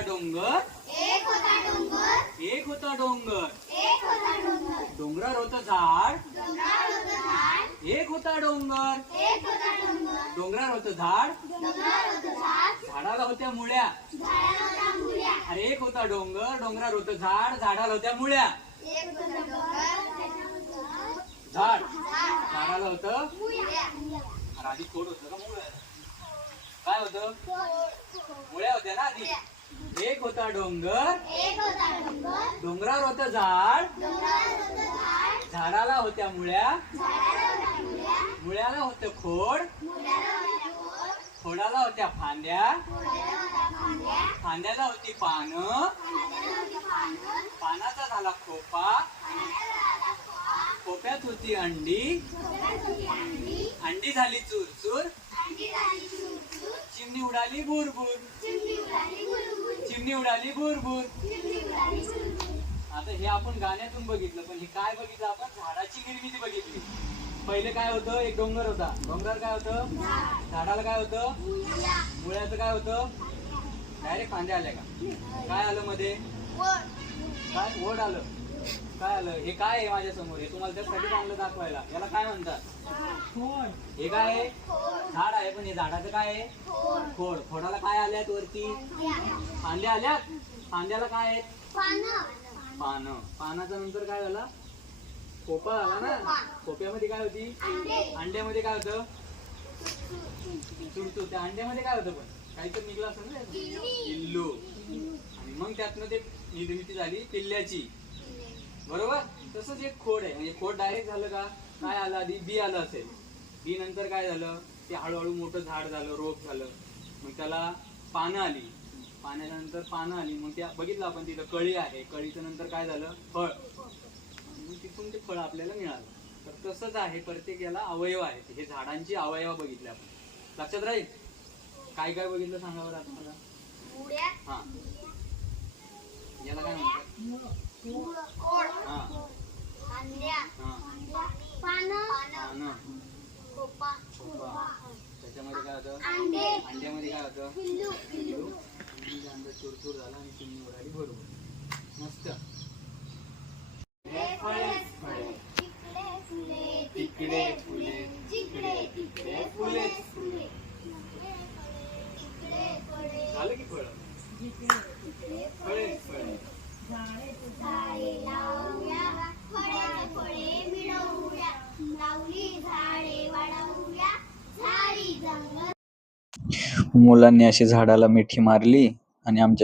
डोंगर? एक होता डोंगर। एक होता डोंगर. एक होता डोंगर। डोंगरावर होतं झाड. डोंगरावर होतं झाड. एक होता डोंगर. एक होता डोंगर. डोंगरावर होतं झाड. डोंगरावर होतं झाड. झाडाला होत्या मुळ्या. झाडाला होत्या मुळ्या. अरे एक होता डोंगर. डोंगरावर होतं झाड. झाडाला होत्या मुळ्या. एक होता डोंगर. झाड. झाड. झाडाला होतं मुळ्या. अरे आधी खोड होतं का मुळ्या? काय होतं? मुळ्या होत्या ना आधी? एक होता डोंगर एक होता डोंगर डोंगरावर होतं झाड. झाडाला होत्या मुळ्या. मुळ्याला होतं खोड. खोडाला होत्या फांद्या. फांद्याला होती पानं. पानाचा झाला खोपा. खोप्यात होती अंडी. अंडी. झाली चुरचुर. चिमणी उडाली बुरबुर. चिमणी उडाली बुरबुर आता हे आपण गाण्यातून बघितलं पण हे काय बघितलं आपण? झाडाची निर्मिती बघितली. पहिले काय होतं? एक डोंगर होता. डोंगर काय होतं? झाडाला काय होतं? मुळ्याचं काय होतं? डायरेक्ट फांद्या आल्या का? काय आलं मध्ये? काय? ओढ आलं. काय आलं? हे काय आहे माझ्यासमोर हे तुम्हाला त्यासाठी चांगलं दाखवायला. याला काय म्हणतात? हे काय आहे? खोड झाड आहे पण हे झाडाचं काय आहे? खोड. खोड. खोडाला काय आल्यात वरती? फांद्या आल्यात? फांद्याला काय आहेत? पानं. पानं. पानाच्या नंतर काय झाला? खोपा झाला ना? खोप्यामध्ये काय होती? अंडे. अंड्यामध्ये काय होतं? चुरचूर त्या अंड्यामध्ये काय होतं पण? काहीतरी निघलं असेल ना? पिल्लू आणि मग त्यातनं ते निर्मिती झाली पिल्ल्याची बरोबर? तसंच एक खोड आहे. म्हणजे खोड डायरेक्ट झालं का? काय आलं आधी? बी आलं असेल. बी नंतर काय झालं? ते हळूहळू मोठं झाड झालं रोप झालं. मग त्याला पानं आली. पाण्याच्या नंतर पानं आली. मग त्या बघितलं आपण तिथं कळी आहे. कळीचं नंतर काय झालं? फळ. मग तिथून ते फळ आपल्याला मिळालं. तर तसंच आहे. प्रत्येक याला अवयव आहेत. हे झाडांची अवयव बघितले आपण. लक्षात राहील? काय काय बघितलं सांगा बरं आता मला. हा याला काय म्हणतात खोड हा अंड्या हा पानं पानं खोपा त्याच्यामध्ये काय होतं अंड्यामध्ये काय होतं अंडा चुरचूर झाला आणि चिमणी उडाली बरोबर मस्त फुले तिकडे तिकडे फुले झालं की फळ? फळे फळे. झाडे लावूया फळे फळे मिळवूया लावली झाडे वाढवूया झाडी जंगल मुलांनी अशी झाडाला मिठी मारली आणि आमच्या